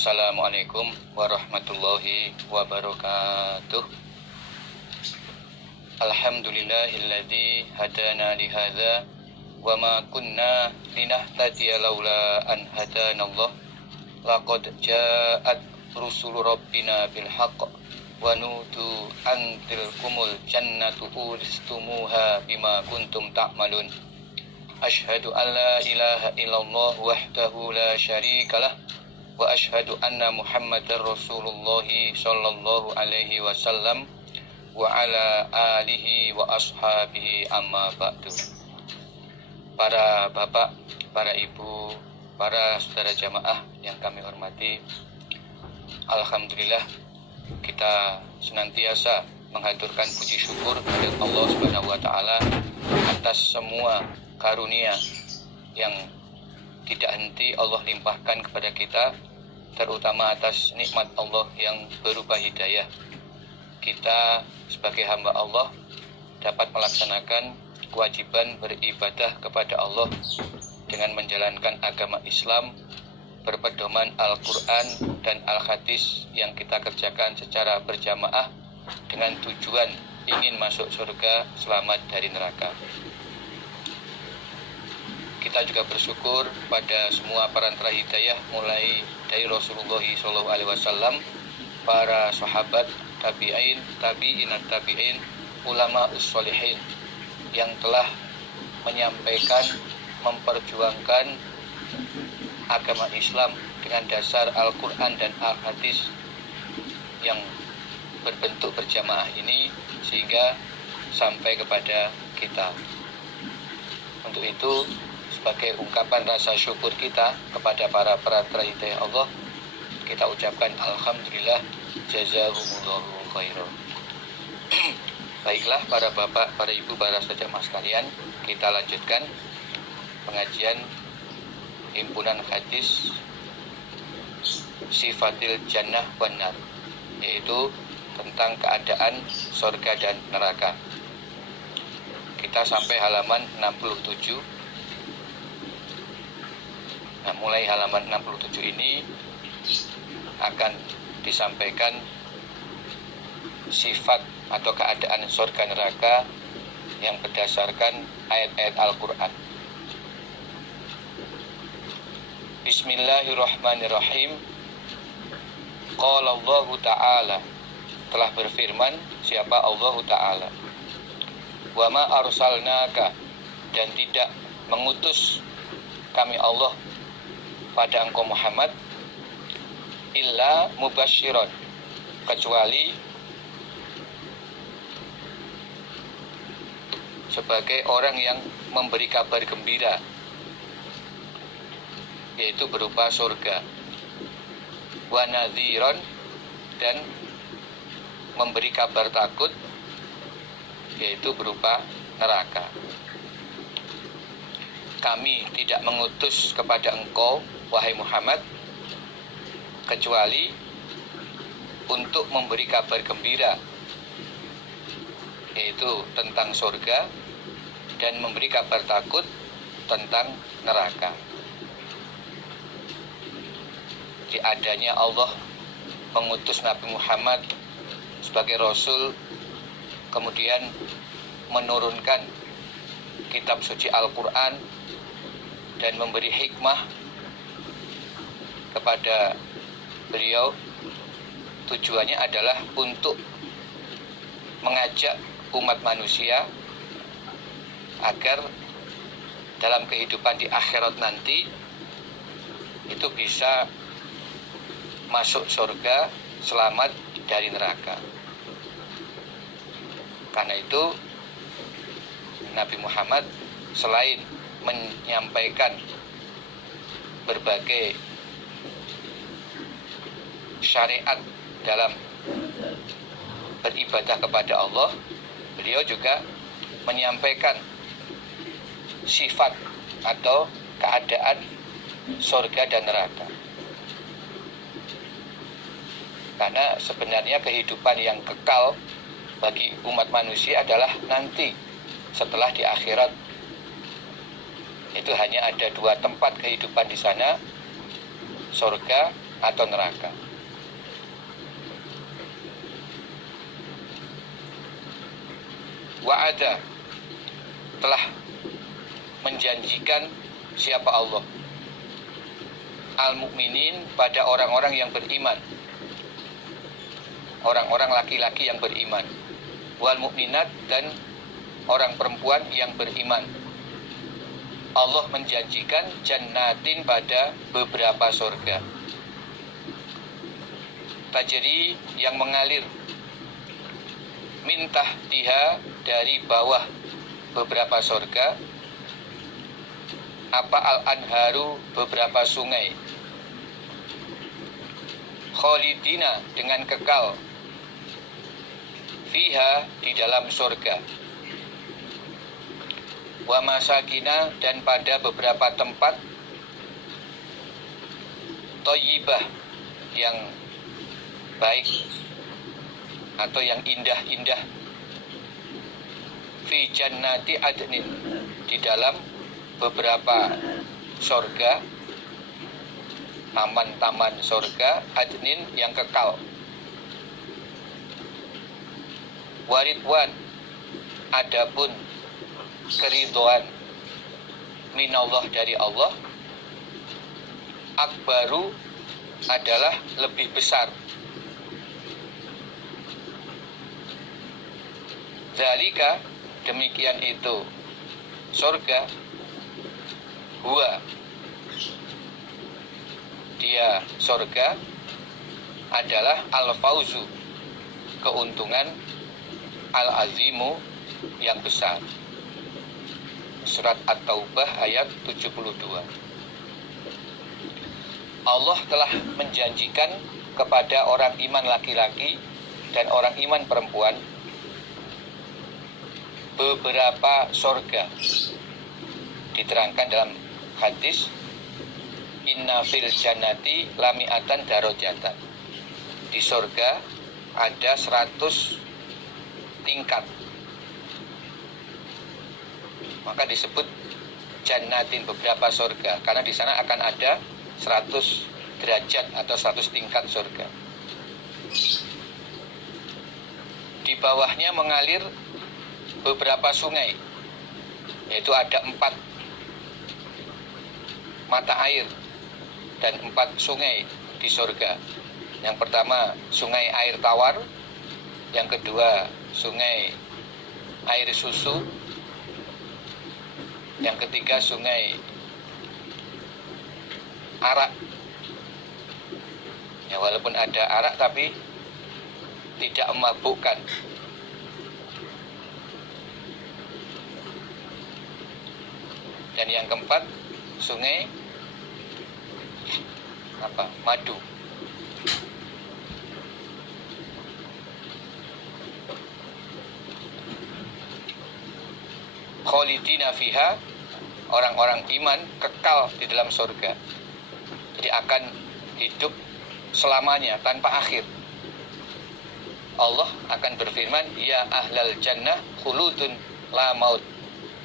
Assalamualaikum warahmatullahi wabarakatuh. Alhamdulillahilladzi hadana lihadza wa ma kunna linahtadiya laula an hadanallah. Laqad ja'at rusulu rabbina bil haqq wa nudu an tilkumul jannatu uristumuha bima kuntum ta'malun. Asyhadu an la ilaha illallah wahdahu la syarikalah wa asyhadu anna Muhammadar Rasulullah sallallahu alaihi wasallam wa ala alihi wa ashabihi amma ba'du. Para bapak, para ibu, para saudara jamaah yang kami hormati, alhamdulillah kita senantiasa menghaturkan puji syukur kepada Allah Subhanahu wa taala atas semua karunia yang tidak henti Allah limpahkan kepada kita, terutama atas nikmat Allah yang berupa hidayah. Kita sebagai hamba Allah dapat melaksanakan kewajiban beribadah kepada Allah dengan menjalankan agama Islam berpedoman Al-Quran dan Al-Hadis yang kita kerjakan secara berjamaah dengan tujuan ingin masuk surga, selamat dari neraka. Kita juga bersyukur pada semua perantara hidayah mulai dari Rasulullah SAW, para sahabat, tabi'in, tabi'inat tabi'in, ulama ussolihin yang telah menyampaikan, memperjuangkan agama Islam dengan dasar Al-Quran dan Al-Hadis yang berbentuk berjamaah ini sehingga sampai kepada kita. Untuk itu, sebagai ungkapan rasa syukur kita kepada para perantara hidayah Allah, kita ucapkan alhamdulillah, jazakumullahu khairan. Baiklah para bapak, para ibu, para saudara sekalian, kita lanjutkan pengajian himpunan hadis Sifatil Jannah wan Nar, yaitu tentang keadaan surga dan neraka. Kita sampai halaman 67. Nah, mulai halaman 67 ini akan disampaikan sifat atau keadaan surga neraka yang berdasarkan ayat-ayat Al-Quran. Bismillahirrahmanirrahim. Qala Allah Ta'ala, telah berfirman siapa Allah Ta'ala, wa ma arsalnaka, dan tidak mengutus kami Allah pada engkau Muhammad illa mubasyiron, kecuali sebagai orang yang memberi kabar gembira, yaitu berupa surga, wa nadhiron, dan memberi kabar takut, yaitu berupa neraka. Kami tidak mengutus kepada engkau, wahai Muhammad, kecuali untuk memberi kabar gembira, yaitu tentang surga, dan memberi kabar takut tentang neraka. Di adanya Allah mengutus Nabi Muhammad sebagai Rasul, kemudian menurunkan kitab suci Al-Quran dan memberi hikmah kepada beliau, tujuannya adalah untuk mengajak umat manusia agar dalam kehidupan di akhirat nanti itu bisa masuk surga, selamat dari neraka. Karena itu Nabi Muhammad selain menyampaikan berbagai syariat dalam beribadah kepada Allah, beliau juga menyampaikan sifat atau keadaan surga dan neraka. Karena sebenarnya kehidupan yang kekal bagi umat manusia adalah nanti setelah di akhirat. Itu hanya ada dua tempat kehidupan di sana, surga atau neraka. Wa'ada, telah menjanjikan siapa Allah, al-mu'minin, pada orang-orang yang beriman, orang-orang laki-laki yang beriman, wal mu'minat, dan orang perempuan yang beriman. Allah menjanjikan jannatin, pada beberapa surga, tajri, yang mengalir, min tahtiha, dari bawah beberapa surga, apa al-anharu, beberapa sungai, khalidina, dengan kekal, fiha, di dalam surga, wa masakina, dan pada beberapa tempat, thayyibah, yang baik atau yang indah-indah, fi jannati adnin, di dalam beberapa surga, taman-taman surga, adnin, yang kekal, waridwan, adapun keridhaan, minallah, dari Allah, akbaru, adalah lebih besar, zalika, demikian itu surga, huwa, dia surga, adalah al-fauzu, keuntungan, al-azimu, yang besar. Surat At-Taubah ayat 72. Allah telah menjanjikan kepada orang iman laki-laki dan orang iman perempuan beberapa surga. Diterangkan dalam hadis, inna fil jannati lami'atan darajatan, di surga ada 100 tingkat, maka disebut jannatin, beberapa surga, karena di sana akan ada 100 derajat atau 100 tingkat surga. Di bawahnya mengalir beberapa sungai, yaitu ada 4 mata air dan 4 sungai di surga. Yang pertama sungai air tawar, yang kedua sungai air susu, yang ketiga sungai arak. Ya, walaupun ada arak tapi tidak memabukkan. Dan yang keempat sungai madu. Khalidina fiha, orang-orang iman kekal di dalam surga. Jadi akan hidup selamanya tanpa akhir. Allah akan berfirman, ya ahlal jannah khuludun la maut,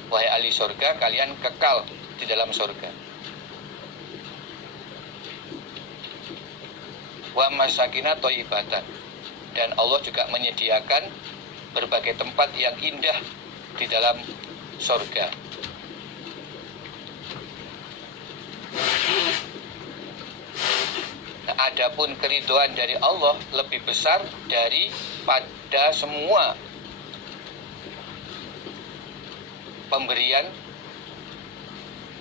wahai ahli surga, kalian kekal di dalam surga. Wa masakina thayyibatan, dan Allah juga menyediakan berbagai tempat yang indah di dalam surga. Nah, adapun keridhaan dari Allah lebih besar daripada semua pemberian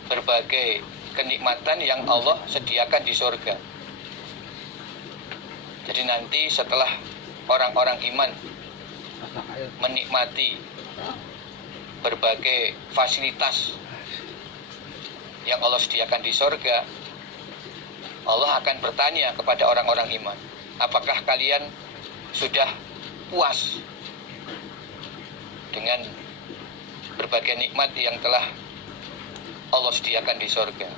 berbagai kenikmatan yang Allah sediakan di surga. Jadi nanti setelah orang-orang iman menikmati berbagai fasilitas yang Allah sediakan di surga, Allah akan bertanya kepada orang-orang iman, apakah kalian sudah puas dengan berbagai nikmat yang telah Allah sediakan di surga?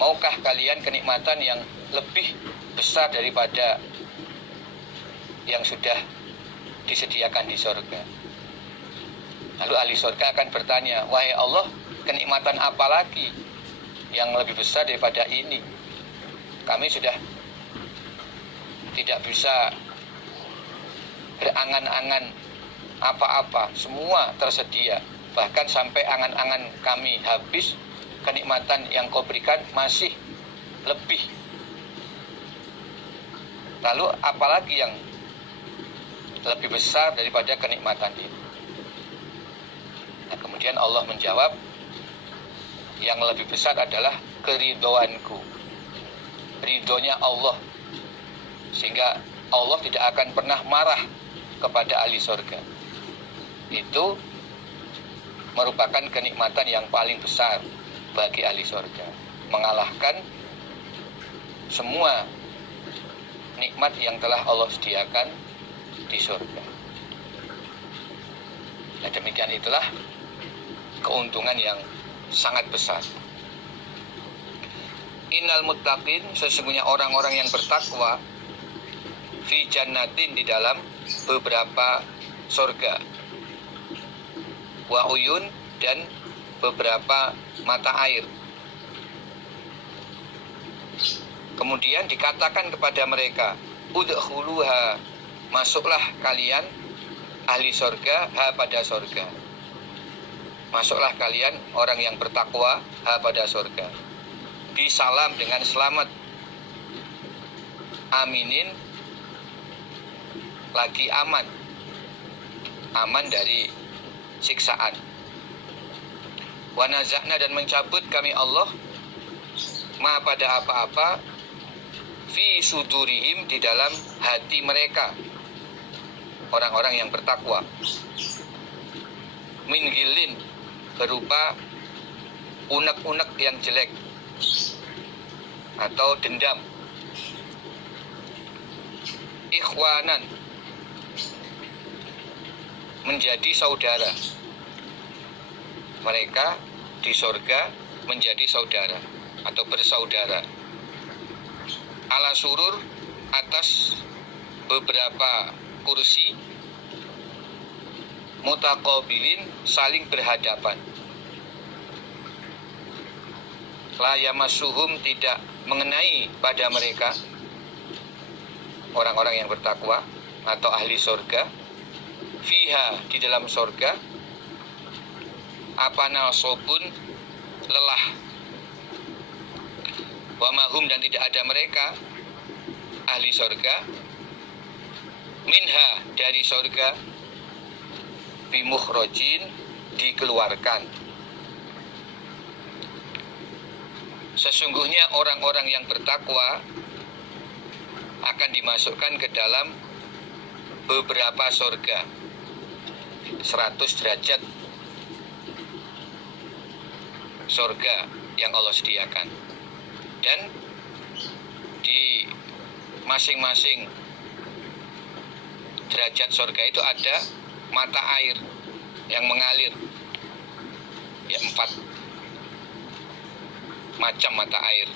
Maukah kalian kenikmatan yang lebih besar daripada yang sudah disediakan di surga? Lalu ahli surga akan bertanya, wahai Allah, kenikmatan apa lagi yang lebih besar daripada ini? kami sudah tidak bisa berangan-angan apa-apa, semua tersedia. Bahkan sampai angan-angan kami habis, kenikmatan yang kau berikan masih lebih. Lalu apalagi yang lebih besar daripada kenikmatan ini? Nah, kemudian Allah menjawab, yang lebih besar adalah keridhoanku, ridhonya Allah, sehingga Allah tidak akan pernah marah kepada ahli surga. Itu merupakan kenikmatan yang paling besar bagi ahli surga, mengalahkan semua nikmat yang telah Allah sediakan di surga. Nah, demikian itulah keuntungan yang sangat besar. Innal muttaqin, sesungguhnya orang-orang yang bertakwa, fi jannatin, di dalam beberapa surga, wa uyun, dan beberapa mata air. Kemudian dikatakan kepada mereka, udkhuluha, masuklah kalian ahli surga, ha pada surga. Masuklah kalian orang yang bertakwa, ha pada surga. Bisalam, dengan selamat. Aminin, lagi aman. Aman dari siksaan. Wa nazakna, dan mencabut kami Allah, ma pada apa-apa, fi sudurihim, di dalam hati mereka, orang-orang yang bertakwa, min ghillin, berupa unek-unek yang jelek atau dendam. Ikhwanan, menjadi saudara. Mereka di surga menjadi saudara atau bersaudara. Ala surur, atas beberapa kursi, mutaqabilin, saling berhadapan. La yamassuhum, tidak mengenai pada mereka, orang-orang yang bertakwa atau ahli surga, fiha, di dalam surga, apa nasobun, lelah. Wa mahum, dan tidak ada mereka ahli surga, minha, dari surga, bimukhrojin, dikeluarkan. Sesungguhnya orang-orang yang bertakwa akan dimasukkan ke dalam beberapa surga, 100 derajat surga yang Allah sediakan. Dan di masing-masing derajat surga itu ada mata air yang mengalir, ya, 4 macam mata air.